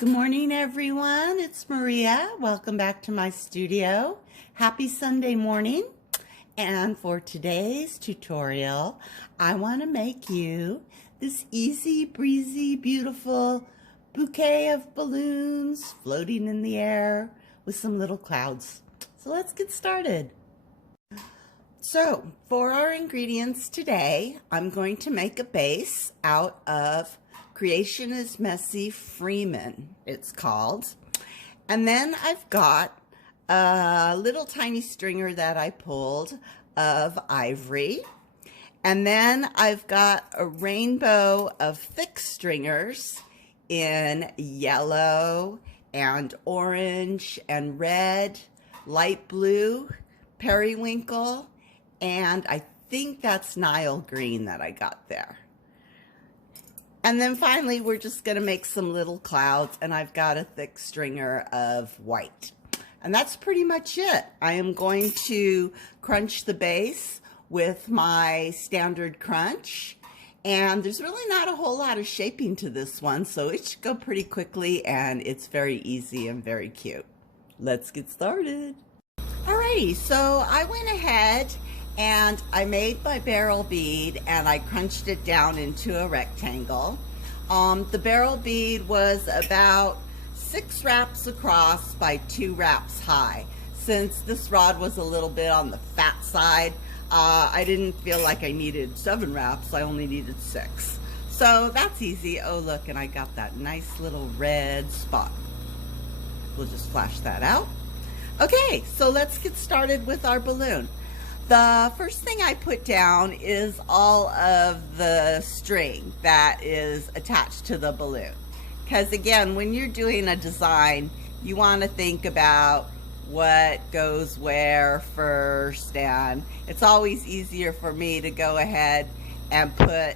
Good morning, everyone. It's Maria. Welcome back to my studio. Happy Sunday morning. And for today's tutorial, I want to make you this easy, breezy, beautiful bouquet of balloons floating in the air with some little clouds. So let's get started. So for our ingredients today, I'm going to make a base out of Creation is Messy Freeman, it's called. And then I've got a little tiny stringer that I pulled of ivory. And then I've got a rainbow of thick stringers in yellow and orange and red, light blue, periwinkle, and I think that's Nile green that I got there. And then finally, we're just going to make some little clouds, and I've got a thick stringer of white. And that's pretty much it. I am going to crunch the base with my standard crunch. And there's really not a whole lot of shaping to this one, so it should go pretty quickly, and it's very easy and very cute. Let's get started. Alrighty, so I went ahead and I made my barrel bead and I crunched it down into a rectangle. The barrel bead was about 6 wraps across by 2 wraps high. Since this rod was a little bit on the fat side, I didn't feel like I needed 7 wraps, I only needed 6. So that's easy. Oh look, and I got that nice little red spot. We'll just flash that out. Okay, so let's get started with our balloon. The first thing I put down is all of the string that is attached to the balloon. Because again, when you're doing a design, you want to think about what goes where first, and it's always easier for me to go ahead and put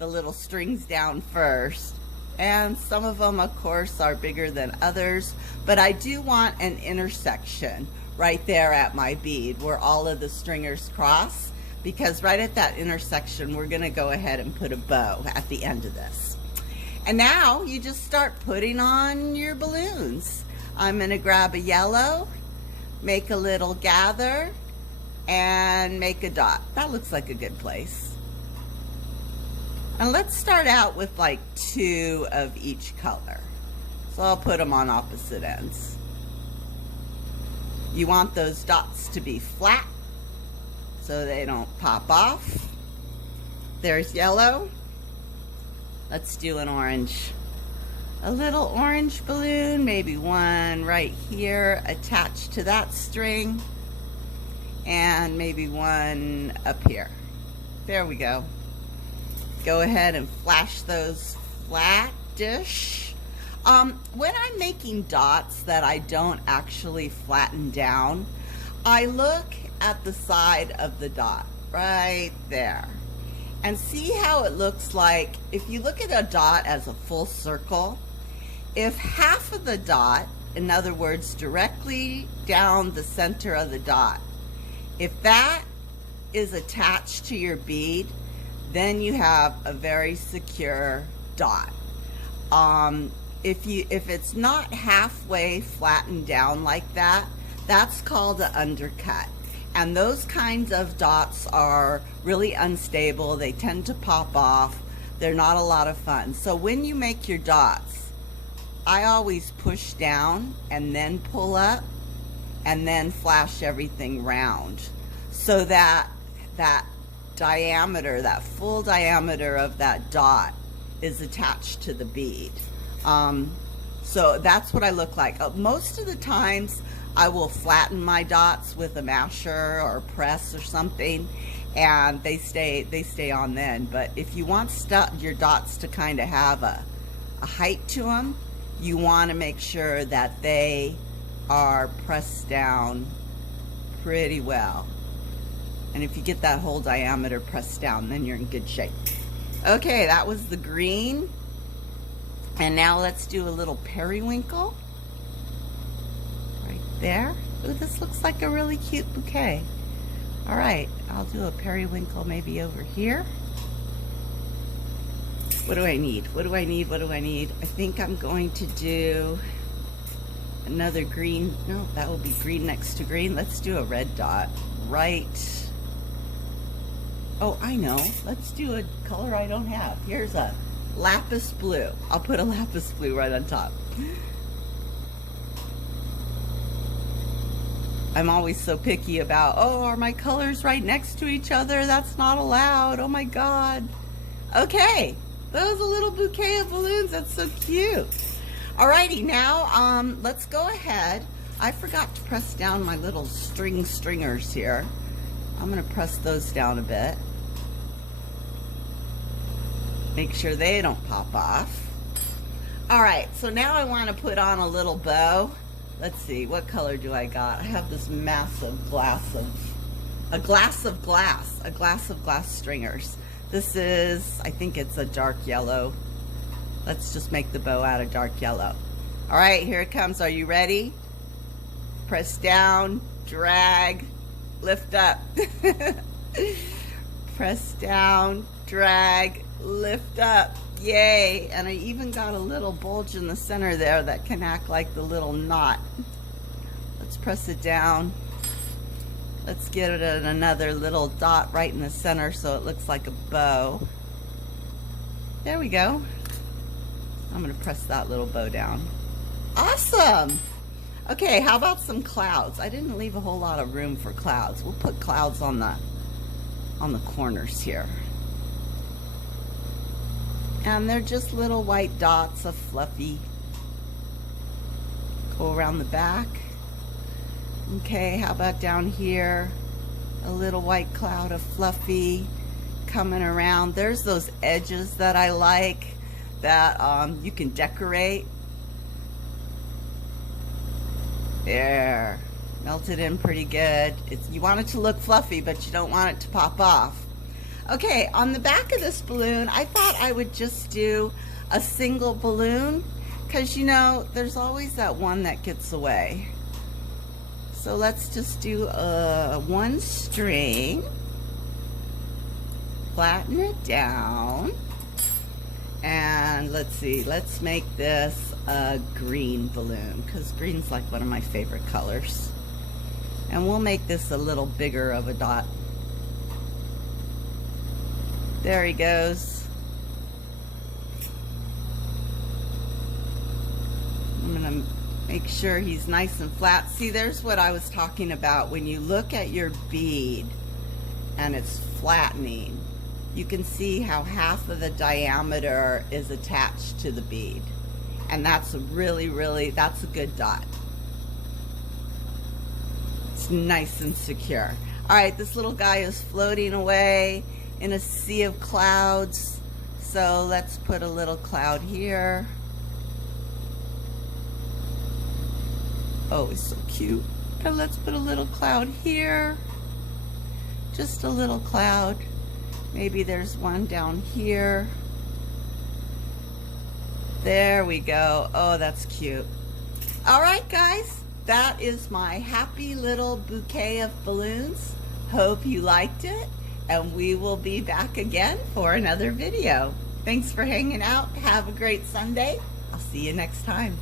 the little strings down first. And some of them, of course, are bigger than others, but I do want an intersection right there at my bead where all of the stringers cross, because right at that intersection we're going to go ahead and put a bow at the end of this. And now you just start putting on your balloons. I'm going to grab a yellow, make a little gather, and make a dot. That looks like a good place. And let's start out with like 2 of each color. So I'll put them on opposite ends. You want those dots to be flat so they don't pop off. There's yellow. Let's do an orange. A little orange balloon, maybe one right here attached to that string, and maybe one up here. There we go. Go ahead and flash those flat-ish. When I'm making dots that I don't actually flatten down, I look at the side of the dot right there and see how it looks like. If you look at a dot as a full circle, if half of the dot, in other words, directly down the center of the dot, if that is attached to your bead, then you have a very secure dot. If it's not halfway flattened down like that, that's called an undercut. And those kinds of dots are really unstable. They tend to pop off. They're not a lot of fun. So when you make your dots, I always push down and then pull up and then flash everything round so that that diameter, that full diameter of that dot is attached to the bead. So that's what I look like. Most of the times I will flatten my dots with a masher or a press or something, and they stay on then. But if you want your dots to kind of have a height to them, you want to make sure that they are pressed down pretty well. And if you get that whole diameter pressed down, then you're in good shape. Okay, that was the green. And now let's do a little periwinkle right there. Ooh, this looks like a really cute bouquet. All right, I'll do a periwinkle maybe over here. What do I need? What do I need? What do I need? I think I'm going to do another green. No, that will be green next to green. Let's do a red dot right. Oh, I know. Let's do a color I don't have. Here's a lapis blue. I'll put a lapis blue right on top. I'm always so picky about, oh, are my colors right next to each other? That's not allowed. Oh my God. Okay, that was a little bouquet of balloons. That's so cute. Alrighty, now let's go ahead. I forgot to press down my little stringers here. I'm gonna press those down a bit. Make sure they don't pop off. All right, so now I want to put on a little bow. Let's see, what color do I got? I have this massive glass of glass stringers. This is, I think it's a dark yellow. Let's just make the bow out of dark yellow. All right, here it comes. Are you ready? Press down, drag, lift up. Press down, drag, lift up. Yay. And I even got a little bulge in the center there that can act like the little knot. Let's press it down. Let's get it another little dot right in the center so it looks like a bow. There we go. I'm going to press that little bow down. Awesome. Okay, how about some clouds? I didn't leave a whole lot of room for clouds. We'll put clouds on the corners here. And they're just little white dots of fluffy. Go around the back. Okay, how about down here? A little white cloud of fluffy coming around. There's those edges that I like that you can decorate. There, melted in pretty good. You want it to look fluffy, but you don't want it to pop off. Okay, on the back of this balloon, I thought I would just do a single balloon because, you know, there's always that one that gets away. So let's just do one string, flatten it down, and let's see, let's make this a green balloon because green's like one of my favorite colors. And we'll make this a little bigger of a dot. There he goes. I'm gonna make sure he's nice and flat. See, there's what I was talking about. When you look at your bead and it's flattening, you can see how half of the diameter is attached to the bead. And that's a that's a good dot. It's nice and secure. All right, this little guy is floating away in a sea of clouds. So let's put a little cloud here. Oh, it's so cute. And let's put a little cloud here. Just a little cloud. Maybe there's one down here. There we go. Oh, that's cute. All right, guys, that is my happy little bouquet of balloons. Hope you liked it, and we will be back again for another video. Thanks for hanging out. Have a great Sunday. I'll see you next time.